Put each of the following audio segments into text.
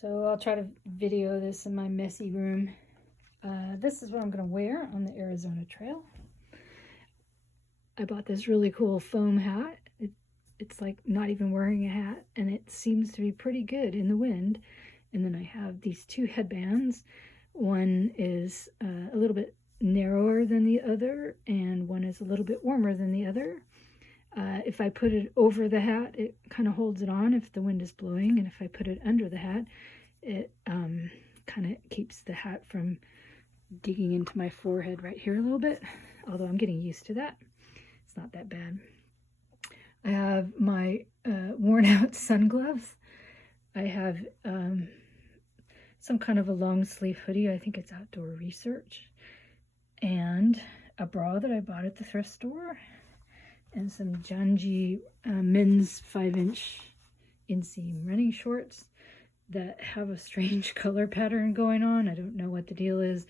So I'll try to video this in my messy room. This is what I'm going to wear on the Arizona Trail. I bought this really cool foam hat. It's like not even wearing a hat, and it seems to be pretty good in the wind. And then I have these two headbands. One is a little bit narrower than the other, and one is a little bit warmer than the other. If I put it over the hat, it kind of holds it on if the wind is blowing, and if I put it under the hat, it kind of keeps the hat from digging into my forehead right here a little bit, although I'm getting used to that. It's not that bad. I have my worn out sun gloves. I have some kind of a long sleeve hoodie. I think it's Outdoor Research. And a bra that I bought at the thrift store. And some Janji men's 5-inch inseam running shorts that have a strange color pattern going on. I don't know what the deal is,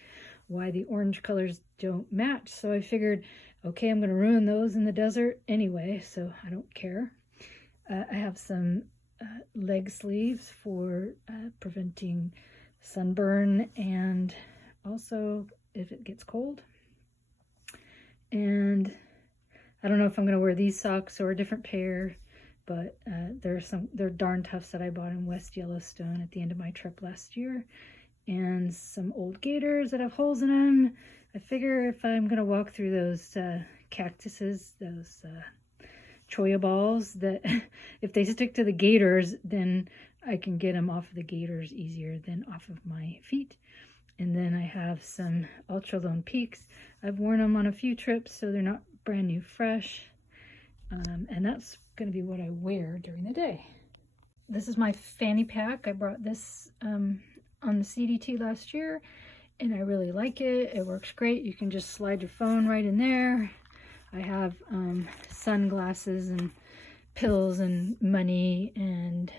why the orange colors don't match. So I figured, okay, I'm going to ruin those in the desert anyway, so I don't care. I have some leg sleeves for preventing sunburn and also if it gets cold. And I don't know if I'm going to wear these socks or a different pair, but they're darn tufts that I bought in West Yellowstone at the end of my trip last year. And some old gaiters that have holes in them. I figure if I'm going to walk through those cactuses, those cholla balls, that if they stick to the gaiters, then I can get them off of the gaiters easier than off of my feet. And then I have some Ultra Lone Peaks. I've worn them on a few trips, so they're not brand new fresh. And that's going to be what I wear during the day. This is my fanny pack. I brought this on the CDT last year, and I really like it. It works great. You can just slide your phone right in there. I have sunglasses and pills and money and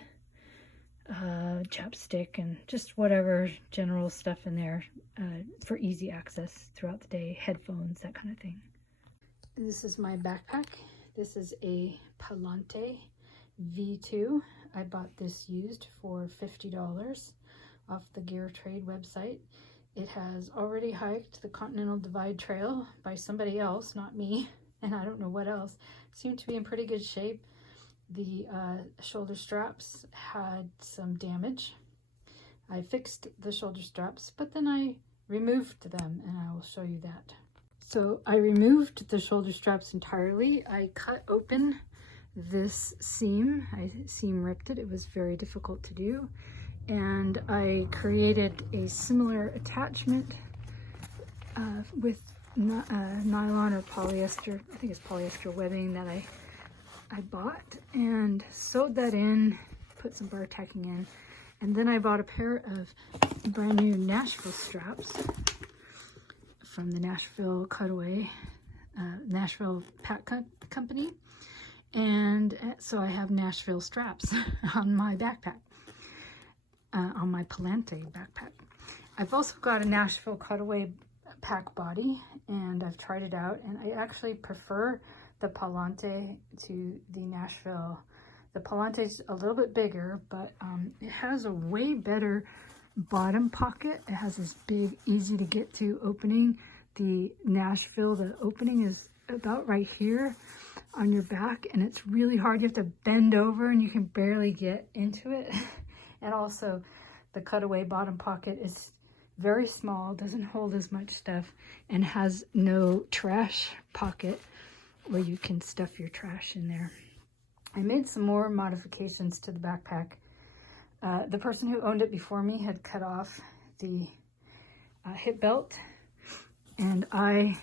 chapstick and just whatever general stuff in there for easy access throughout the day, headphones, that kind of thing. This is my backpack. This is a Palante V2. I bought this used for $50 off the Gear Trade website. It has already hiked the Continental Divide Trail by somebody else, not me, and I don't know what else. It seemed to be in pretty good shape. The shoulder straps had some damage. I fixed the shoulder straps, but then I removed them, and I will show you that. So I removed the shoulder straps entirely. I cut open this seam. I seam ripped it. It was very difficult to do. And I created a similar attachment with nylon or polyester, I think it's polyester webbing that I bought, and sewed that in, put some bar tacking in, and then I bought a pair of brand new Nashville straps from the Nashville Cutaway, Nashville Pack Company, and so I have Nashville straps on my backpack. On my Palante backpack. I've also got a Nashville Cutaway pack body, and I've tried it out, and I actually prefer the Palante to the Nashville. The Palante's a little bit bigger, but it has a way better bottom pocket. It has this big, easy to get to opening. The Nashville, the opening is about right here on your back, and it's really hard. You have to bend over, and you can barely get into it. And also the Cutaway bottom pocket is very small, doesn't hold as much stuff, and has no trash pocket where you can stuff your trash in there. I made some more modifications to the backpack. The person who owned it before me had cut off the hip belt, and I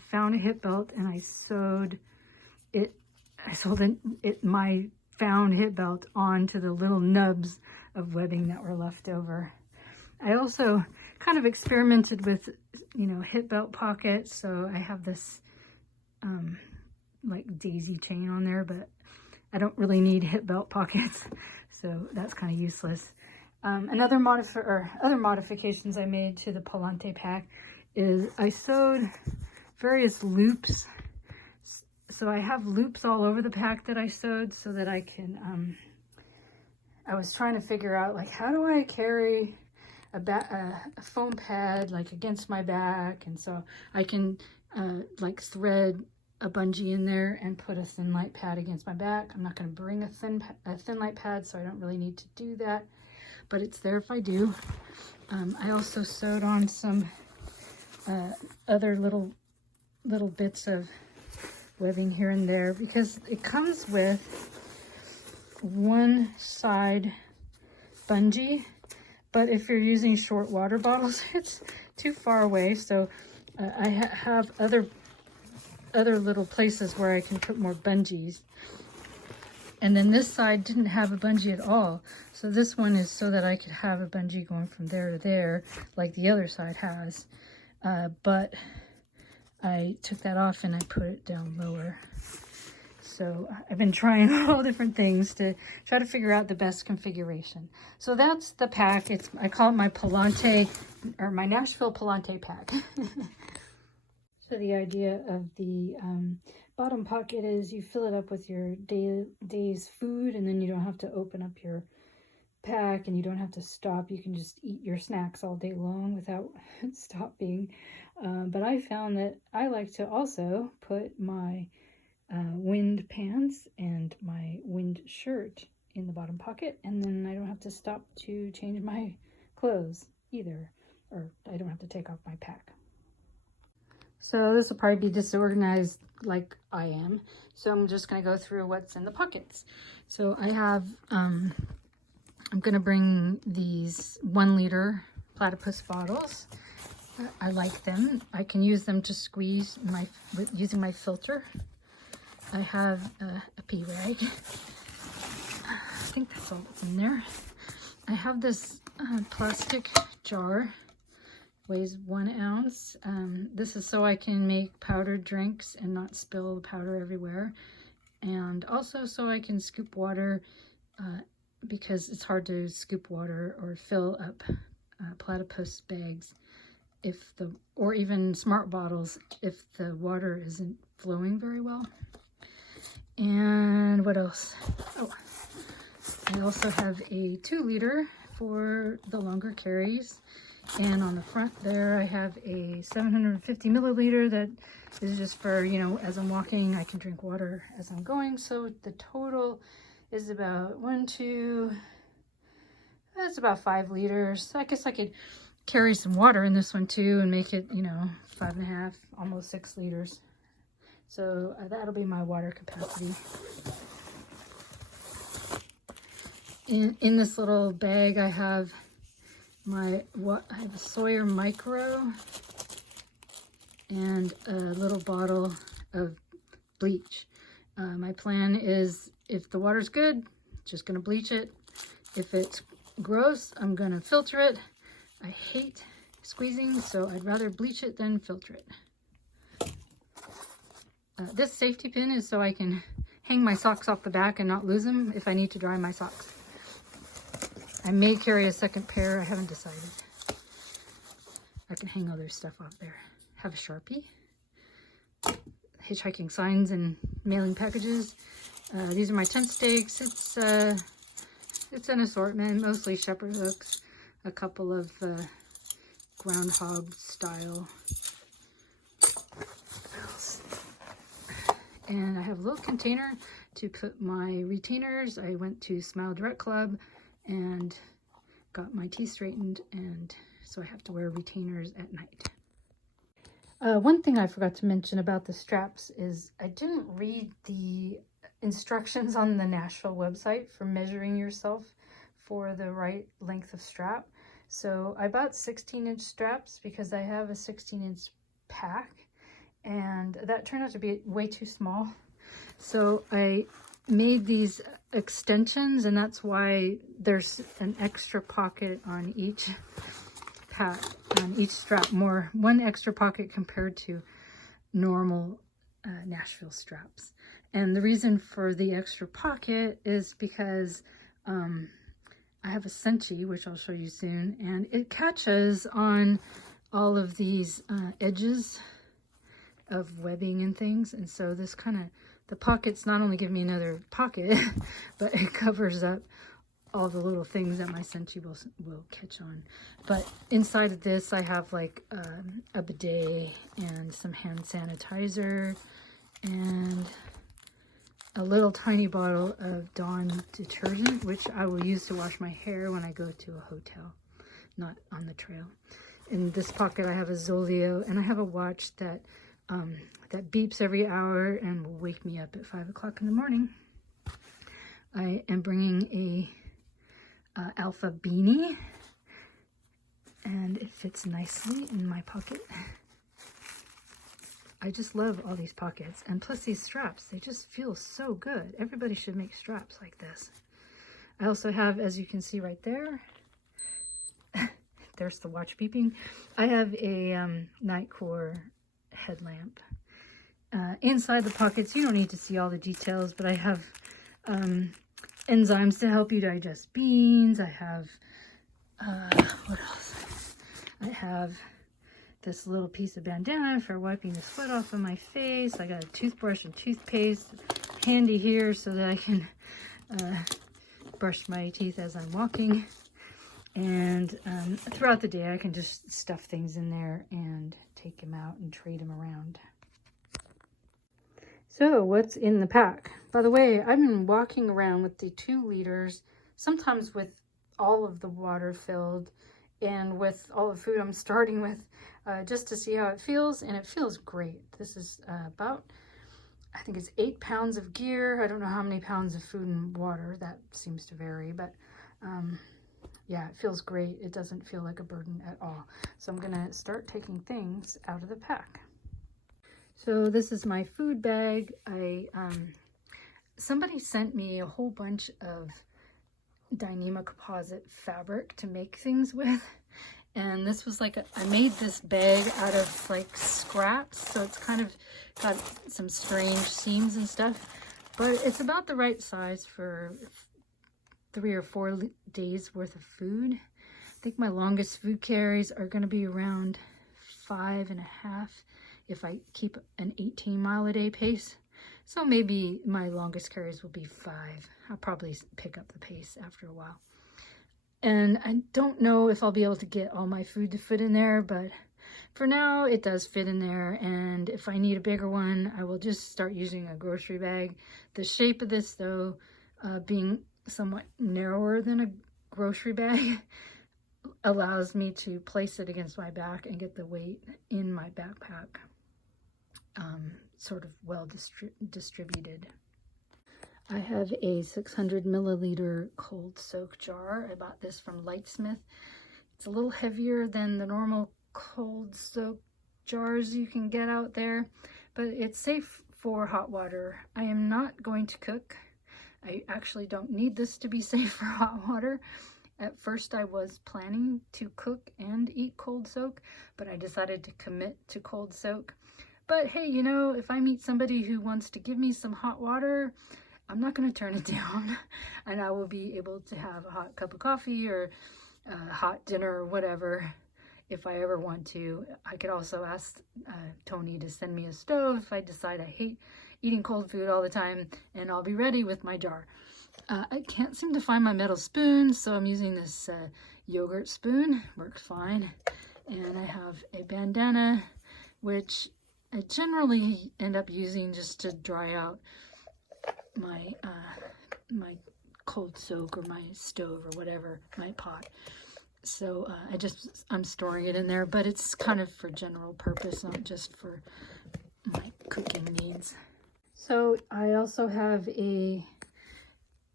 found a hip belt, and I sewed my found hip belt onto the little nubs of webbing that were left over. I also kind of experimented with, hip belt pockets. So I have this like daisy chain on there, but I don't really need hip belt pockets, so that's kind of useless. Other modifications I made to the Palante pack is I sewed various loops. So I have loops all over the pack that I sewed so that I can I was trying to figure out, like, how do I carry a foam pad like against my back, and so I can like thread a bungee in there and put a thin light pad against my back. I'm not going to bring a thin light pad, so I don't really need to do that, but it's there if I do. I also sewed on some other little bits of webbing here and there, because it comes with one side bungee, but if you're using short water bottles, it's too far away. So I have other little places where I can put more bungees. And then this side didn't have a bungee at all. So this one is so that I could have a bungee going from there to there, like the other side has. But I took that off and I put it down lower. So I've been trying all different things to try to figure out the best configuration. So that's the pack. I call it my Palante, or my Nashville Palante pack. So the idea of the bottom pocket is you fill it up with your day's food, and then you don't have to open up your pack and you don't have to stop. You can just eat your snacks all day long without stopping. But I found that I like to also put my wind pants and my wind shirt in the bottom pocket, and then I don't have to stop to change my clothes either, or I don't have to take off my pack. So this will probably be disorganized like I am, so I'm just going to go through what's in the pockets. So I have I'm going to bring these 1 liter platypus bottles. I like them. I can use them to squeeze using my filter. I have a pee rag. I think that's all that's in there. I have this plastic jar, weighs 1 ounce. This is so I can make powdered drinks and not spill the powder everywhere. And also so I can scoop water, because it's hard to scoop water or fill up platypus bags or even smart bottles if the water isn't flowing very well. And what else? Oh, I also have a 2 liter for the longer carries. And on the front there, I have a 750 milliliter that is just for, as I'm walking, I can drink water as I'm going. So the total is about that's about 5 liters. So I guess I could carry some water in this one too and make it, 5.5, almost 6 liters. So that'll be my water capacity. In this little bag, I have I have a Sawyer Micro and a little bottle of bleach. My plan is, if the water's good, just gonna bleach it. If it's gross, I'm gonna filter it. I hate squeezing, so I'd rather bleach it than filter it. This safety pin is so I can hang my socks off the back and not lose them if I need to dry my socks. I may carry a second pair, I haven't decided. I can hang other stuff off there. Have a Sharpie. Hitchhiking signs and mailing packages. These are my tent stakes. It's an assortment, mostly shepherd hooks, a couple of groundhog style. And I have a little container to put my retainers. I went to Smile Direct Club and got my teeth straightened, and so I have to wear retainers at night. One thing I forgot to mention about the straps is I didn't read the instructions on the Nashville website for measuring yourself for the right length of strap. So I bought 16-inch straps because I have a 16-inch pack, and that turned out to be way too small. So I made these extensions, and that's why there's an extra pocket on each strap, one extra pocket compared to normal Nashville straps. And the reason for the extra pocket is because I have a Senchi, which I'll show you soon, and it catches on all of these edges of webbing and things. And so this the pockets not only give me another pocket, but it covers up all the little things that my Scentsy will catch on. But inside of this, I have like a bidet and some hand sanitizer and a little tiny bottle of Dawn detergent, which I will use to wash my hair when I go to a hotel, not on the trail. In this pocket, I have a Zolio, and I have a watch that that beeps every hour and will wake me up at 5 o'clock in the morning. I am bringing a Alpha beanie, and it fits nicely in my pocket. I just love all these pockets, and plus these straps, they just feel so good. Everybody should make straps like this. I also have, as you can see right there, there's the watch beeping. I have a Nightcore headlamp. Inside the pockets, you don't need to see all the details, but I have enzymes to help you digest beans. I have, what else? I have this little piece of bandana for wiping the sweat off of my face. I got a toothbrush and toothpaste handy here so that I can brush my teeth as I'm walking. And throughout the day, I can just stuff things in there and take them out and trade them around. So what's in the pack? By the way, I've been walking around with the 2 liters, sometimes with all of the water filled and with all the food I'm starting with, just to see how it feels, and it feels great. This is about, I think it's 8 pounds of gear. I don't know how many pounds of food and water. That seems to vary, but yeah, it feels great. It doesn't feel like a burden at all. So I'm gonna start taking things out of the pack. So this is my food bag. Somebody sent me a whole bunch of Dyneema composite fabric to make things with, and this was like I made this bag out of like scraps, so it's kind of got some strange seams and stuff, but it's about the right size for 3 or 4 days worth of food. I think my longest food carries are going to be around 5.5 if I keep an 18-mile-a-day pace. So maybe my longest carries will be 5. I'll probably pick up the pace after a while. And I don't know if I'll be able to get all my food to fit in there, but for now it does fit in there. And if I need a bigger one, I will just start using a grocery bag. The shape of this, though, being somewhat narrower than a grocery bag, allows me to place it against my back and get the weight in my backpack sort of well distributed. I have a 600 milliliter cold soak jar. I bought this from Lightsmith. It's a little heavier than the normal cold soak jars you can get out there, but it's safe for hot water. I am not going to cook. I actually don't need this to be safe for hot water. At first I was planning to cook and eat cold soak, but I decided to commit to cold soak. But hey, you know, if I meet somebody who wants to give me some hot water, I'm not going to turn it down, and I will be able to have a hot cup of coffee or a hot dinner or whatever if I ever want to. I could also ask Tony to send me a stove if I decide I hate eating cold food all the time, and I'll be ready with my jar. I can't seem to find my metal spoon, so I'm using this yogurt spoon. Works fine. And I have a bandana, which I generally end up using just to dry out my my cold soak or my stove or whatever, my pot. So I'm storing it in there, but it's kind of for general purpose, not just for my cooking needs. So I also have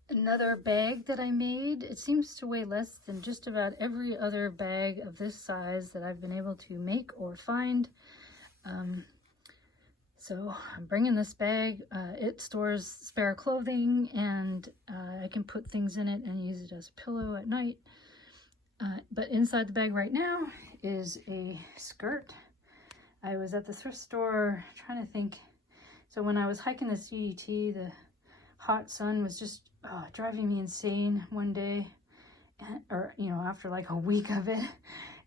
another bag that I made. It seems to weigh less than just about every other bag of this size that I've been able to make or find. So I'm bringing this bag. It stores spare clothing, and I can put things in it and use it as a pillow at night. But inside the bag right now is a skirt. I was at the thrift store trying to think. So when I was hiking the CDT, the hot sun was just driving me insane one day, or after like a week of it.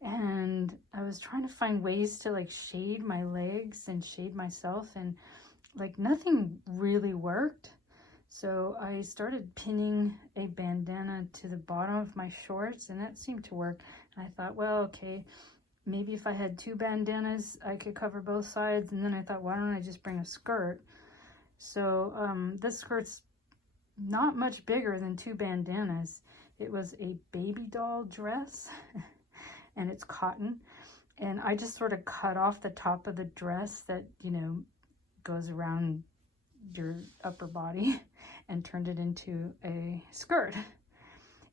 And I was trying to find ways to like shade my legs and shade myself, and like nothing really worked. So I started pinning a bandana to the bottom of my shorts, and that seemed to work. And I thought, well, okay, maybe if I had 2 bandanas, I could cover both sides. And then I thought, why don't I just bring a skirt? So this skirt's not much bigger than 2 bandanas. It was a baby doll dress, and it's cotton. And I just sort of cut off the top of the dress that, you know, goes around your upper body and turned it into a skirt.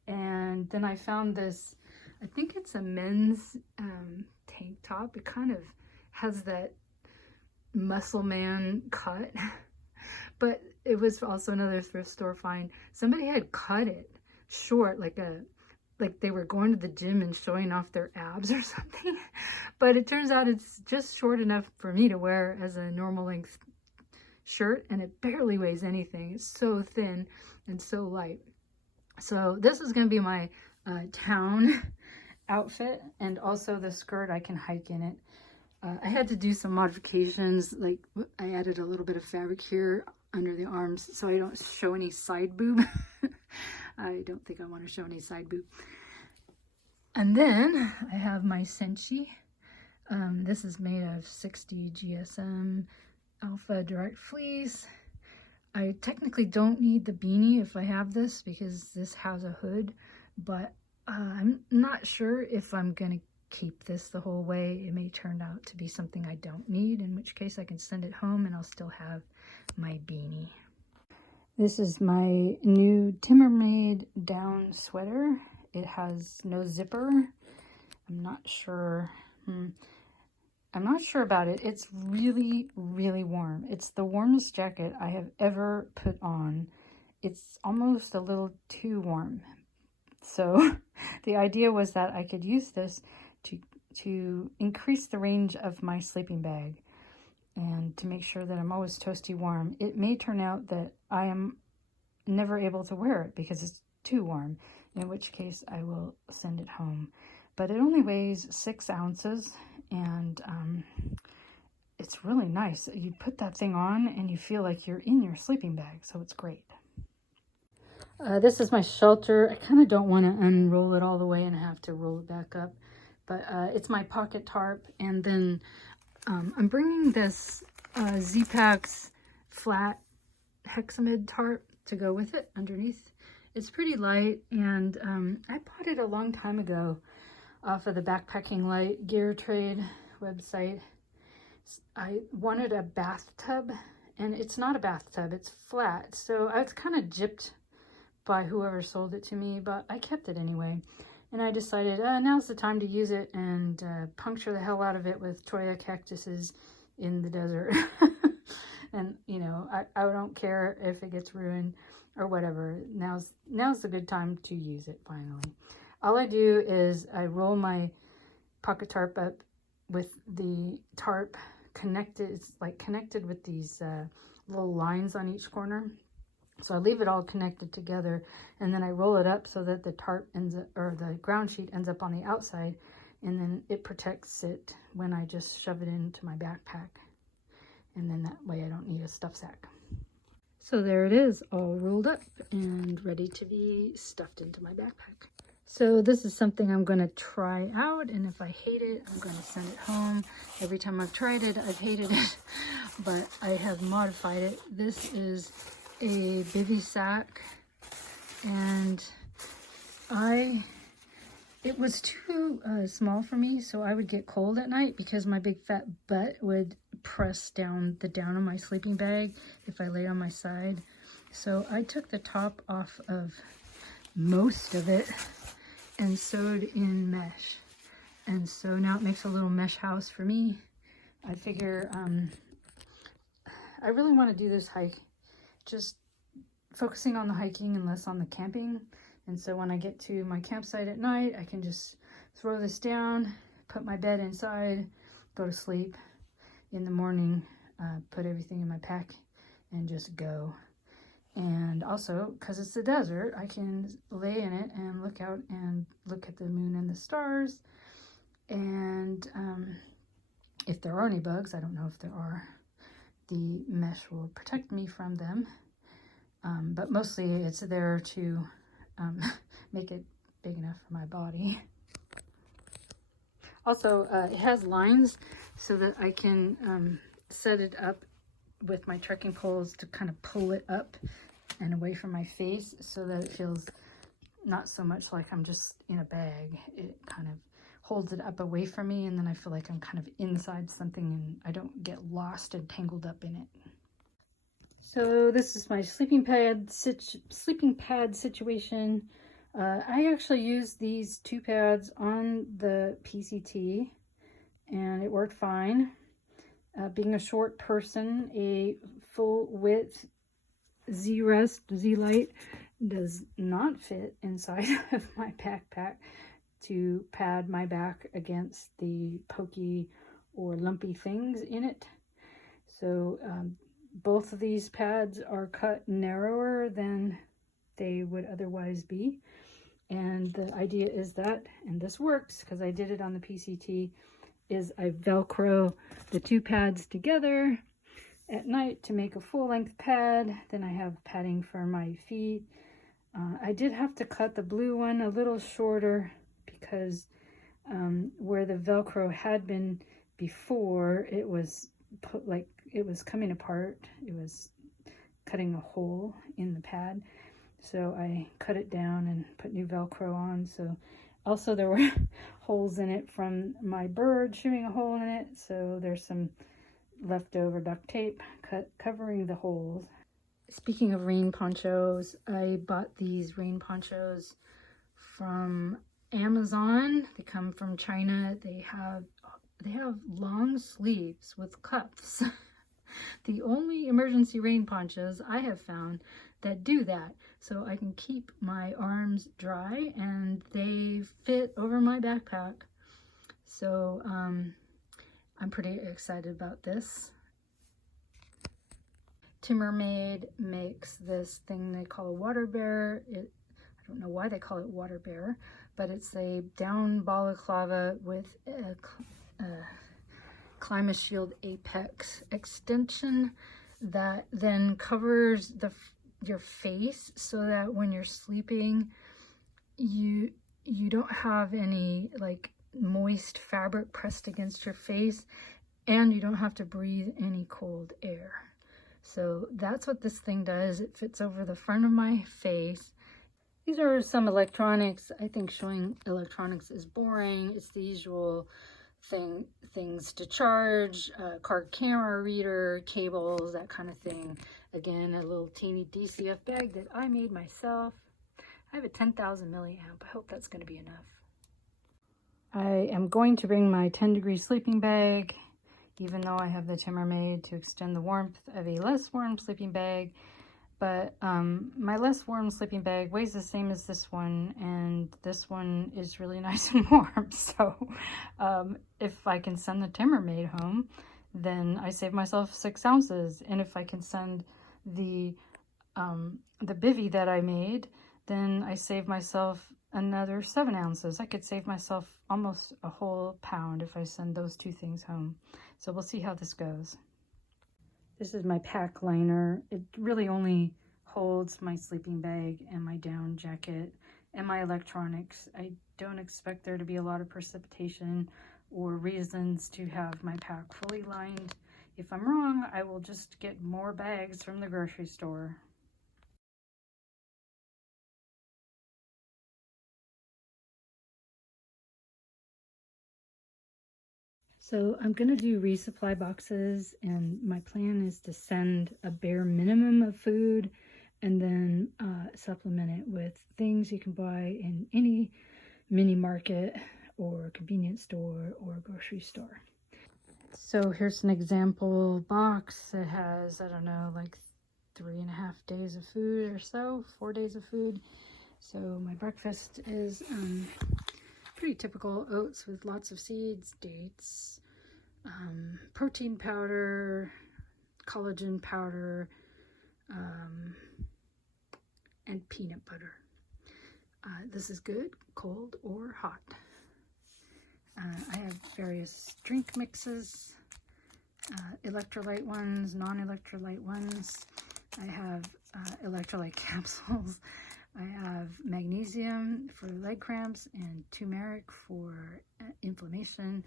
And then I found this, I think it's a men's tank top. It kind of has that muscle man cut, but it was also another thrift store find. Somebody had cut it short, like they were going to the gym and showing off their abs or something. But it turns out it's just short enough for me to wear as a normal length shirt, and it barely weighs anything. It's so thin and so light. So this is going to be my town outfit, and also the skirt, I can hike in it. I had to do some modifications, like I added a little bit of fabric here under the arms so I don't show any side boob. I don't think I want to show any side boob. And then I have my Senshi. This is made of 60 GSM Alpha Direct Fleece. I technically don't need the beanie if I have this because this has a hood, but I'm not sure if I'm going to keep this the whole way. It may turn out to be something I don't need, in which case I can send it home and I'll still have my beanie. This is my new Timbermade down sweater. It has no zipper. I'm not sure. I'm not sure about it. It's really, really warm. It's the warmest jacket I have ever put on. It's almost a little too warm. So the idea was that I could use this to increase the range of my sleeping bag and to make sure that I'm always toasty warm. It may turn out that I am never able to wear it because it's too warm, in which case I will send it home. But it only weighs 6 ounces, and it's really nice. You put that thing on and you feel like you're in your sleeping bag, so it's great. This is my shelter. I kind of don't want to unroll it all the way and have to roll it back up, but it's my pocket tarp. And then I'm bringing this Z-Packs flat Hexamid tarp to go with it underneath. It's pretty light, and I bought it a long time ago off of the Backpacking Light Gear Trade website. I wanted a bathtub, and it's not a bathtub, it's flat. So I was kind of gypped by whoever sold it to me, but I kept it anyway. And I decided now's the time to use it and puncture the hell out of it with Troya cactuses in the desert. And, you know, I don't care if it gets ruined or whatever. Now's the good time to use it finally. All I do is I roll my pocket tarp up with the tarp connected. It's like connected with these little lines on each corner. So I leave it all connected together, and then I roll it up so that the tarp ends up, or the ground sheet ends up on the outside, and then it protects it when I just shove it into my backpack. And then that way I don't need a stuff sack. So there it is, all rolled up and ready to be stuffed into my backpack. So this is something I'm going to try out, and if I hate it, I'm going to send it home. Every time I've tried it, I've hated it, but I have modified it. This is a bivy sack, and it was too small for me, so I would get cold at night because my big fat butt would press down the down of my sleeping bag if I lay on my side. So I took the top off of most of it and sewed in mesh, and so now it makes a little mesh house for me. I figure I really want to do this hike just focusing on the hiking and less on the camping. And so when I get to my campsite at night, I can just throw this down, put my bed inside, go to sleep. In the morning, put everything in my pack and just go. And also, because it's the desert, I can lay in it and look out and look at the moon and the stars. And if there are any bugs, I don't know if there are, the mesh will protect me from them. but mostly it's there to make it big enough for my body. Also, it has lines so that I can set it up with my trekking poles to kind of pull it up and away from my face so that it feels not so much like I'm just in a bag. It kind of holds it up away from me, and then I feel like I'm kind of inside something and I don't get lost and tangled up in it. So this is my sleeping pad situation. I actually used these 2 pads on the PCT and it worked fine. Being a short person, a full width Z-Rest, Z-Lite does not fit inside of my backpack to pad my back against the pokey or lumpy things in it. So both of these pads are cut narrower than they would otherwise be. And the idea is that, and this works because I did it on the PCT, is I Velcro the 2 pads together at night to make a full-length pad. Then I have padding for my feet. I did have to cut the blue one a little shorter because where the Velcro had been before, it was it was coming apart. It was cutting a hole in the pad. So I cut it down and put new Velcro on. So also there were holes in it from my bird shooting a hole in it. So there's some leftover duct tape covering the holes. Speaking of rain ponchos, I bought these rain ponchos from Amazon. They come from China. They have long sleeves with cuffs. The only emergency rain ponchos I have found that do that, so I can keep my arms dry and they fit over my backpack. So I'm pretty excited about this. Timmermaid makes this thing they call a water bear. I don't know why they call it water bear, but it's a down balaclava with a Climate Shield Apex extension that then covers your face so that when you're sleeping you don't have any like moist fabric pressed against your face, and you don't have to breathe any cold air. So that's what this thing does. It fits over the front of my face. These are some electronics. I think showing electronics is boring. It's the usual things to charge, card camera reader, cables, that kind of thing. Again, a little teeny DCF bag that I made myself. I have a 10,000 milliamp. I hope that's going to be enough. I am going to bring my 10-degree sleeping bag, even though I have the Timmermaid to extend the warmth of a less warm sleeping bag. But my less warm sleeping bag weighs the same as this one, and this one is really nice and warm. So if I can send the Timmermaid home, then I save myself 6 ounces. And if I can send the bivvy that I made, then I save myself another 7 ounces. I could save myself almost a whole pound if I send those 2 things home. So we'll see how this goes. This is my pack liner. It really only holds my sleeping bag and my down jacket and my electronics. I don't expect there to be a lot of precipitation or reasons to have my pack fully lined. If I'm wrong, I will just get more bags from the grocery store. So I'm going to do resupply boxes, and my plan is to send a bare minimum of food and then supplement it with things you can buy in any mini market or convenience store or grocery store. So here's an example box that has, I don't know, like 3.5 days of food or so, 4 days of food. So my breakfast is pretty typical oats with lots of seeds, dates, protein powder, collagen powder, and peanut butter. This is good, cold or hot. I have various drink mixes, electrolyte ones, non-electrolyte ones. I have electrolyte capsules. I have magnesium for leg cramps and turmeric for inflammation.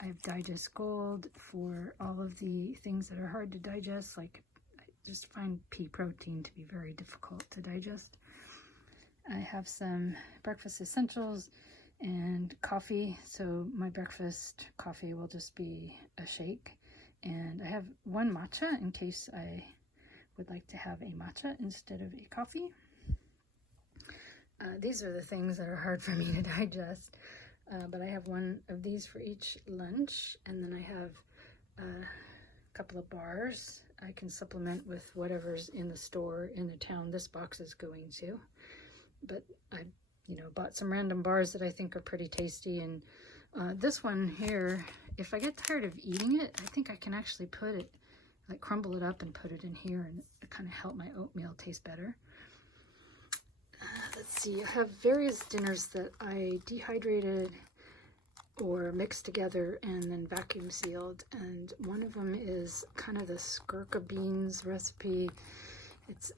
I have Digest Gold for all of the things that are hard to digest, like I just find pea protein to be very difficult to digest. I have some breakfast essentials and coffee, so my breakfast coffee will just be a shake. And I have one matcha in case I would like to have a matcha instead of a coffee. These are the things that are hard for me to digest, but I have one of these for each lunch, and then I have a couple of bars. I can supplement with whatever's in the store in the town this box is going to, but I bought some random bars that I think are pretty tasty. And this one here, if I get tired of eating it, I think I can actually put it, like crumble it up and put it in here, and it kind of help my oatmeal taste better. Let's see, I have various dinners that I dehydrated or mixed together and then vacuum sealed, and one of them is kind of the skirka beans recipe. It's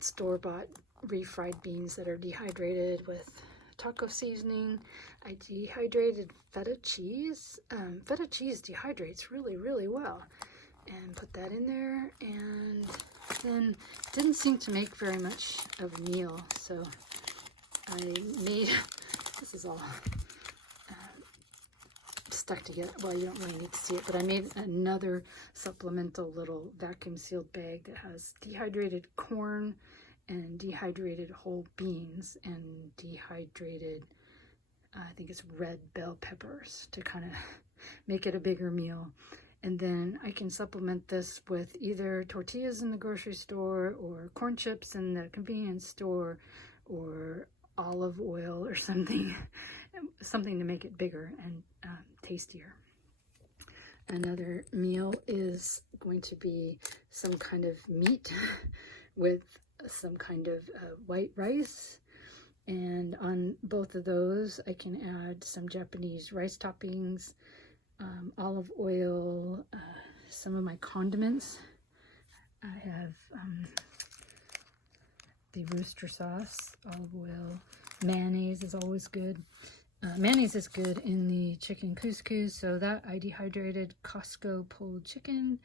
store-bought refried beans that are dehydrated with taco seasoning. I dehydrated feta cheese. Feta cheese dehydrates really, really well, and put that in there, and then didn't seem to make very much of a meal, so I made, this is all stuck together, well, you don't really need to see it, but I made another supplemental little vacuum sealed bag that has dehydrated corn and dehydrated whole beans and dehydrated, I think it's red bell peppers, to kind of make it a bigger meal. And then I can supplement this with either tortillas in the grocery store or corn chips in the convenience store or olive oil or something to make it bigger and tastier. Another meal is going to be some kind of meat with some kind of white rice. And on both of those, I can add some Japanese rice toppings, olive oil, some of my condiments. I have the rooster sauce, olive oil, mayonnaise is always good. Mayonnaise is good in the chicken couscous, so that I dehydrated Costco pulled chicken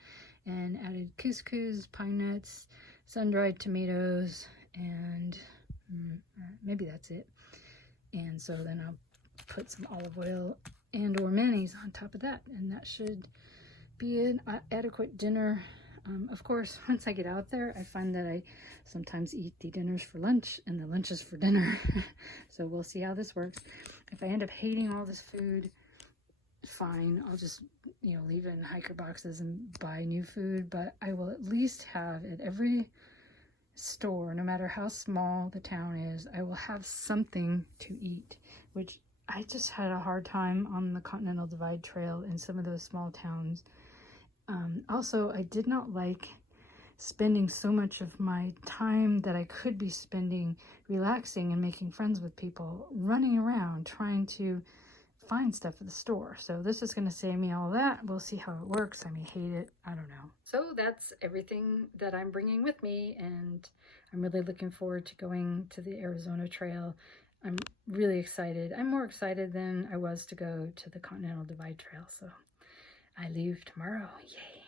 and added couscous, pine nuts, sun-dried tomatoes, and maybe that's it. And so then I'll put some olive oil and or mayonnaise on top of that, and that should be an adequate dinner. Of course, once I get out there, I find that I sometimes eat the dinners for lunch and the lunches for dinner. So we'll see how this works. If I end up hating all this food, fine, I'll just leave it in hiker boxes and buy new food, but I will at least have at every store, no matter how small the town is, I will have something to eat, which I just had a hard time on the Continental Divide Trail in some of those small towns. Also, I did not like spending so much of my time that I could be spending relaxing and making friends with people, running around trying to find stuff at the store. So this is going to save me all that. We'll see how it works. I may hate it. I don't know. So that's everything that I'm bringing with me, and I'm really looking forward to going to the Arizona Trail. I'm really excited. I'm more excited than I was to go to the Continental Divide Trail. So I leave tomorrow. Yay.